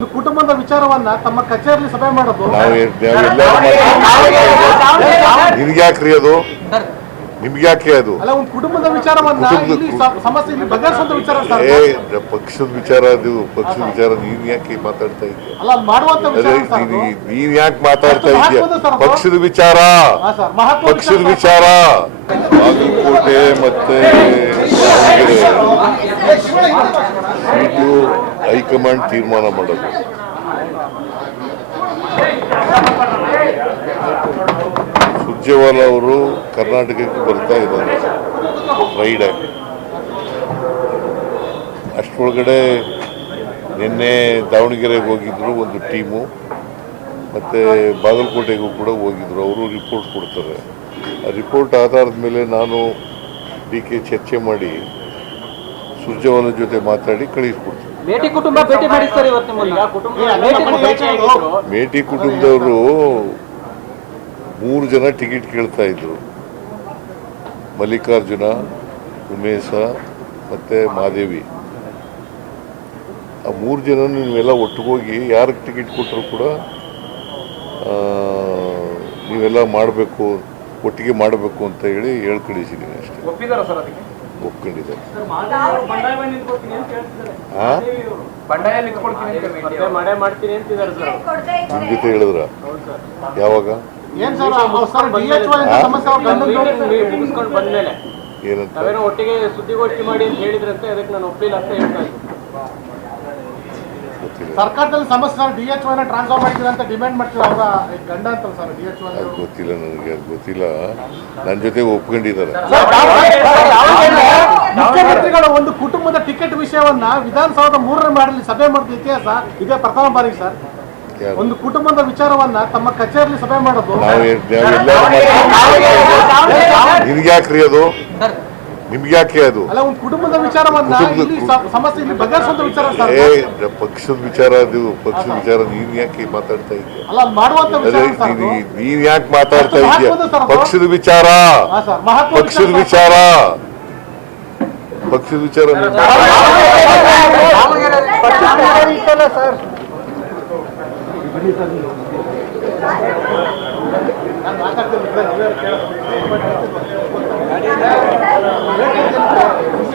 ಕುಟುಂಬದ ವಿಚಾರವನ್ನ ತಮ್ಮ ಕಚೇರಿಯಲ್ಲಿ ಸಭೆ ಮಾಡೋದು ನಿಮ್ಗೆ ಯಾಕ್ರಿ ಅದು ನಿಮ್ಗೆ ಯಾಕೆ ಅದು ಅಲ್ಲ ಒಂದು ಕುಟುಂಬದ ವಿಚಾರವನ್ನ ಸಮಸ್ಯೆ ಬಗೆಹರಿಸುವಂತ ವಿಚಾರ ಪಕ್ಷದ ವಿಚಾರ ಅದು ಪಕ್ಷದ ವಿಚಾರ ನೀನ್ ಯಾಕೆ ಮಾತಾಡ್ತಾ ಇದ್ದೀಯ ಅಲ್ಲ ಮಾಡುವಂತ ನೀನ್ ಯಾಕೆ ಮಾತಾಡ್ತಾ ಇದ್ದೀಯ ಪಕ್ಷದ ವಿಚಾರ ಪಕ್ಷದ ವಿಚಾರ ಬಾಗಲಕೋಟೆ ಮತ್ತೆ ಸೀಟು ಹೈಕಮಾಂಡ್ ತೀರ್ಮಾನ ಮಾಡೋದು ಸುರ್ಜೇವಾಲಾ ಅವರು ಕರ್ನಾಟಕಕ್ಕೆ ಬರ್ತಾ ಇದ್ದಾರೆ ಫ್ರೈಡೆ ಅಷ್ಟರೊಳಗಡೆ ನಿನ್ನೆ ದಾವಣಗೆರೆಗೆ ಹೋಗಿದ್ರು ಒಂದು ಟೀಮು ಮತ್ತು ಬಾಗಲಕೋಟೆಗೂ ಕೂಡ ಹೋಗಿದ್ರು ಅವರು ರಿಪೋರ್ಟ್ ಕೊಡ್ತಾರೆ ಆ ರಿಪೋರ್ಟ್ ಆಧಾರದ ಮೇಲೆ ನಾನು ಡಿ.ಕೆ ಚರ್ಚೆ ಮಾಡಿ ಸುರ್ಜೇವಾಲಾ ಜೊತೆ ಮಾತಾಡಿ ಕಳಿಸ್ಕೊಡ್ತೀನಿ ಮೇಟಿ ಕುಟುಂಬದವರು 3 ಜನ ಟಿಕೆಟ್ ಕೇಳ್ತಾ ಇದ್ರು ಮಲ್ಲಿಕಾರ್ಜುನ ಉಮೇಶ ಮತ್ತು ಮಾದೇವಿ ಆ 3 ಜನ ನೀವೆಲ್ಲ ಒಟ್ಟಿಗೋಗಿ ಯಾರಿಗೆ ಟಿಕೆಟ್ ಕೊಟ್ಟರು ಕೂಡ ನೀವೆಲ್ಲ ಮಾಡಬೇಕು ಒಟ್ಟಿಗೆ ಮಾಡಬೇಕು ಅಂತ ಹೇಳಿ ಕಳಿಸಿದ್ದೀನಿ ಅಷ್ಟೇ ಒಪ್ಕೊಂಡಿದ್ದಾರೆ ನಿಮ್ಮ ಜೊತೆ ಹೇಳಿದ್ರ ಯಾವಾಗ ಏನಂತ ಒಟ್ಟಿಗೆ ಸುದ್ದಿಗೋಷ್ಠಿ ಮಾಡಿ ಅಂತ ಹೇಳಿದ್ರಂತೆ ಅದಕ್ಕೆ ನಾನು ಒಪ್ಪಿಲ್ಲ ಅಂತ ಹೇಳ್ತಾ ಇದ್ದೀನಿ ಸರ್ಕಾರದಲ್ಲಿ ಸಮಸ್ಯೆ DHY ಟ್ರಾನ್ಸ್ಫರ್ ಮಾಡಿದ್ರೆ ಅಂತ ಡಿಮ್ಯಾಂಡ್ ಮಾಡ್ತೀವಿ ಅವರ ಗಂಡ ಅಂತ ಸರ್ DHY ಗೊತ್ತಿಲ್ಲ ನನಗೆ ಅದು ಗೊತ್ತಿಲ್ಲ ನನ್ನ ಜೊತೆ ಒಪ್ಕೊಂಡಿದ್ದಾರೆ ಮುಖ್ಯಮಂತ್ರಿಗಳ ಒಂದು ಕುಟುಂಬದ ಟಿಕೆಟ್ ವಿಷಯವನ್ನ ವಿಧಾನಸೌಧ 3ನೇ ಮಾಡಲಿ ಸಭೆ ಮಾಡಿದ ಇತಿಹಾಸ ಇದೇ ಪ್ರಥಮ ಬಾರಿ ಸರ್ ಒಂದು ಕುಟುಂಬದ ವಿಚಾರವನ್ನ ತಮ್ಮ ಕಚೇರಿಯಲ್ಲಿ ಸಭೆ ಮಾಡೋದು ನಿಮ್ಗೆ ಯಾಕ್ರಿ ಅದು ನಿಮ್ಗೆ ಯಾಕೆ ಅದು ಅಲ್ಲ ಒಂದು ಕುಟುಂಬದ ವಿಚಾರವನ್ನ ಸಮಸ್ಯೆ ಬಗೆಹರಿಸುವಂತ ವಿಚಾರ ಪಕ್ಷದ ವಿಚಾರ ಅದು ಪಕ್ಷದ ವಿಚಾರ ನೀನ್ ಯಾಕೆ ಮಾತಾಡ್ತಾ ಇದ್ದೀಯ ಅಲ್ಲ ಮಾಡುವಂತ ನೀನ್ ಯಾಕೆ ಮಾತಾಡ್ತಾ ಇದ್ದೀಯ ಪಕ್ಷದ ವಿಚಾರ ಪಕ್ಷದ ವಿಚಾರ ಪಕ್ಷದ ವಿಚಾರ ನಾನು ಮಾತಾಡ್ತೀನಿ